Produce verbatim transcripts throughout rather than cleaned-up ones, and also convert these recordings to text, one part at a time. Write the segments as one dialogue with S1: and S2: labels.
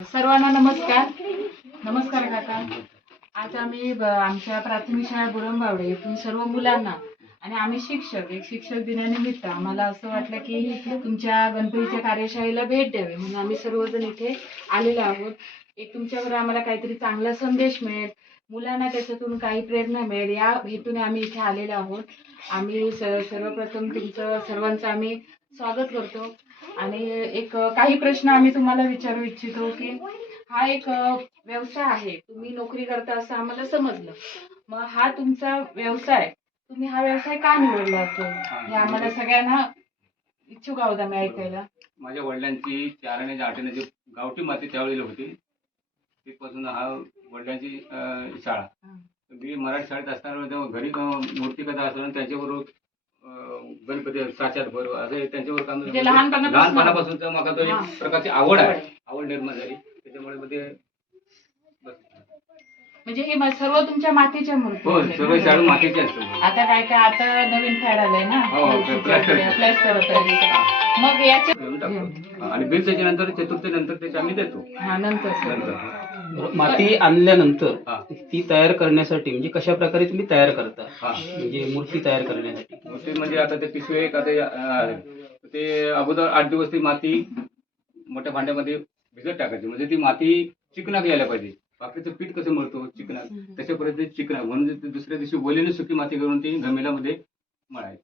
S1: सर्वांना नमस्कार. नमस्कार काका. आज आम्ही आमच्या प्राथमिक शाळा बुरंबावडे येथून सर्व मुलांना आणि आम्ही शिक्षक एक शिक्षक दिनानिमित्त आम्हाला असं वाटलं की तुमच्या गणपतीच्या कार्यशाळेला भेट द्यावी म्हणून आम्ही सर्वजण इथे आलेलो आहोत. एक तुमच्यावर आम्हाला काहीतरी चांगला संदेश मिळेल, मुलांना त्याच्यातून काही प्रेरणा मिळेल या हेतूने आम्ही इथे आलेलो आहोत. आम्ही सर्वप्रथम तुमचं सर्वांचं आम्ही स्वागत करतो आणि एक काही प्रश्न आम्ही तुम्हाला विचारू इच्छितो की हा एक व्यवसाय आहे, तुम्ही नोकरी करता असं आम्हाला समजलं, मग हा तुमचा व्यवसाय तुम्ही हा व्यवसाय का निवडला असेल हे आम्हाला सगळ्यांना इच्छुक आहोत आम्ही ऐकायला.
S2: माझ्या वडिलांची चार आणि आठ आण्याची गावठी माती त्यावेळेला होती, तिथपासून हा वडिलांची शाळा. मी मराठी शाळेत असताना तेव्हा घरी मूर्तिकथा असताना त्याच्याबरोबर गणपती साच्यात भर असं त्यांच्यावर काम लहानपणापासून मला तो एक प्रकारची आवड आहे, आवड निर्माण झाली त्याच्यामुळे मध्ये.
S1: म्हणजे हे सर्व तुमच्या मातीच्या मूर्ती?
S2: हो, सर्व शाळा मातीच्या असतात.
S1: आता काय काय आता नवीन फॅड आलंय ना, प्लॅस्टर होतं, मग याच्या
S2: आणि बिल त्याच्यानंतर चतुर्थी नंतर त्याच्या आम्ही देतो.
S1: हा नंतर
S3: माती आणल्यानंतर ती तयार करण्यासाठी म्हणजे कशा प्रकारे तुम्ही तयार करता, म्हणजे मूर्ती तयार करण्यासाठी?
S2: मूर्ती म्हणजे आता ते पिशवे एक आता ते अगोदर आठ दिवस ती माती मोठ्या भांड्यामध्ये भिजत टाकायची, म्हणजे ती माती चिकनाक यायला पाहिजे. बाकीचं पीठ कसं मिळतो चिकनाक, तशा पद्धतीने चिकनाक म्हणजे दुसऱ्या दिवशी ओलीने सुकी माती करून ती घमेल्यामध्ये मळायची.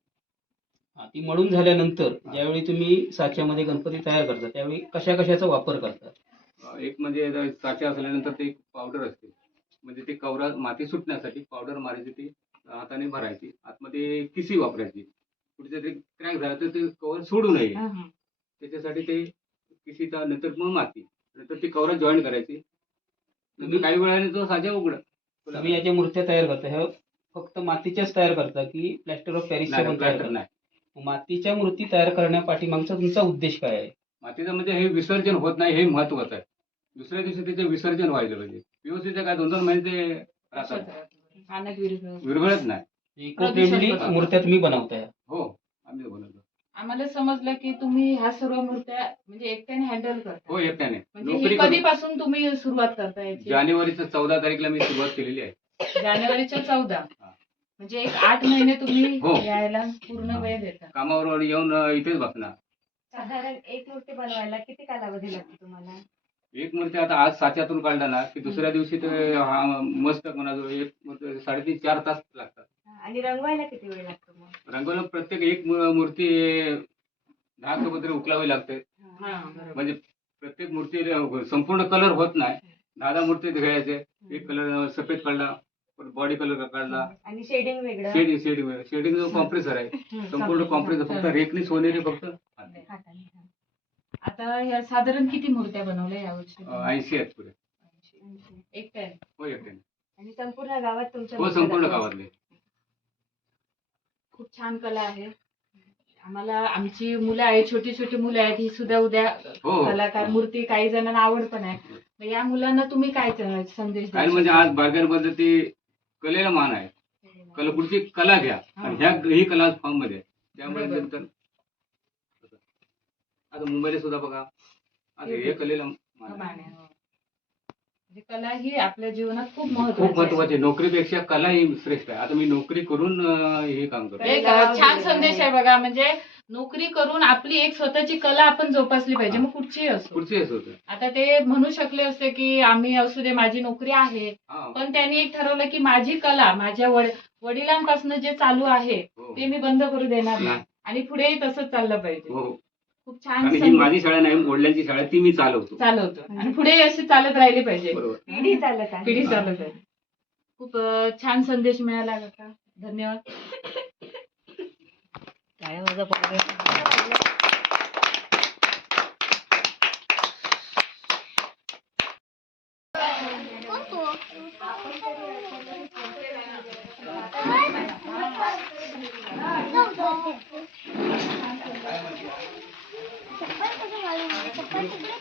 S3: ती मळून झाल्यानंतर ज्यावेळी तुम्ही साच्यामध्ये गणपती तयार करता त्यावेळी कशा कशाचा वापर करता?
S2: एक म्हणजे साचा असल्यानंतर ते पावडर असते, म्हणजे ते कवरा माती सुटण्यासाठी पावडर मारायची, ती हाताने भरायची, आतमध्ये किसी वापरायची, कुठे ते क्रॅक झाला तर ते कवर सोडू नये त्याच्यासाठी ते किसीचा, नंतर मग माती, नंतर ती कवरा जॉईन करायची, नंतर काही वेळाने तो साचा उघड.
S3: तुम्ही याच्या मूर्त्या तयार करता ह्या फक्त मातीच्याच तयार करता की प्लॅस्टर ऑफ पॅरिसच्या पण तयार करता? मातीच्या मूर्ती तयार करण्यापाठीमागचा तुमचा उद्देश काय आहे?
S2: मातीचं म्हणजे हे विसर्जन होत नाही हे महत्वाचं आहे. दुसऱ्या दिवशी त्याचे विसर्जन व्हायला पाहिजे. व्यवस्थित काय दोन दोन महिने ते राहतात, विरघळत नाही.
S3: इको फ्रेंडली मूर्त्या तुम्ही बनवताय?
S2: हो, आम्ही बनवतो.
S1: आम्हाला समजलं की तुम्ही ह्या सर्व मूर्त्या म्हणजे एकट्याने हँडल करता?
S2: हो, एकट्याने.
S1: म्हणजे कधीपासून तुम्ही सुरुवात करताय?
S2: जानेवारीच्या चौदा तारीखला मी सुरुवात केलेली आहे.
S1: जानेवारीच्या चौदा म्हणजे एक आठ महिने तुम्ही यायला पूर्ण वेळ देता?
S2: कामावर येऊन इथेच बसणार.
S4: साधारण एक मूर्ती बनवायला किती कालावधी लागतो तुम्हाला?
S2: एक मूर्ती आता आज साच्यातून काढला ना की दुसऱ्या दिवशी ते मस्त कोणाजवळ एक साडेतीन चार तास लागतात.
S4: आणि रंगवायला किती वेळ लागतो मग?
S2: रंगवायला प्रत्येक एक मूर्ती दहा कपत्रे उकलावी लागते, म्हणजे प्रत्येक मूर्ती संपूर्ण कलर होत नाही. दहा दहा मूर्ती घ्यायचे, एक कलर सफेद काढला, बॉडी कलर काढला
S4: आणि शेडिंग वेगळं.
S2: शेडिंग शेडिंग शेडिंग जो कॉम्प्रेसर आहे, संपूर्ण कॉम्प्रेसर फक्त रेकनी सोनेरी फक्त.
S1: आता ह्या साधारण किती मूर्त्या बनवल्या यावर्षी?
S2: ऐंशी आहेत पुढे.
S1: एकट्याने?
S2: हो, एकट्याने.
S4: आणि संपूर्ण गावात तुमच्या?
S2: हो, संपूर्ण गावातले.
S1: खूप छान कला आहे. आम्हाला आमची मुलं आहेत, छोटी छोटी मुलं आहेत, ही सुद्धा उद्या कलाकार मूर्ती काही जणांना आवड पण आहे. या मुलांना तुम्ही काय संदेश द्याल?
S2: म्हणजे आज बार्गेन पद्धती कलेला मान आहे, कला पुढची कला घ्या आणि ह्या ही कला फॉर्म मध्ये, त्यामुळे नंतर आता मुंबईला सुद्धा बघा आता हे कलेला मान आहे.
S1: कला ही आपल्या जीवनात खूप महत्त्वाची
S2: खूप महत्वाची. नोकरीपेक्षा कला ही श्रेष्ठ आहे. आता मी नोकरी करून हे काम करतो.
S1: एक छान संदेश आहे बघा, म्हणजे नोकरी करून आपली एक स्वतःची कला आपण जोपासली पाहिजे, मग कुठचीही असो.
S2: कुठचीही असो. आता
S1: ते म्हणू शकले असते की आम्ही असू दे माझी नोकरी आहे, पण त्यांनी एक ठरवलं की माझी कला माझ्या वडिलांपासून जे चालू आहे ते मी बंद करू देणार नाही आणि पुढेही तसंच चाललं पाहिजे. खूप छान.
S2: ही माझी शाळा नाही, वडिलांची शाळा, ती मी चालवतो
S1: चालवतो आणि पुढे अशी चालत राहिली पाहिजे,
S4: पिढी चालत आहे
S1: पिढी चालत आहे. खूप छान संदेश मिळाला काका, धन्यवाद.
S5: चप्पल कसं घालून चप्पल तिकडे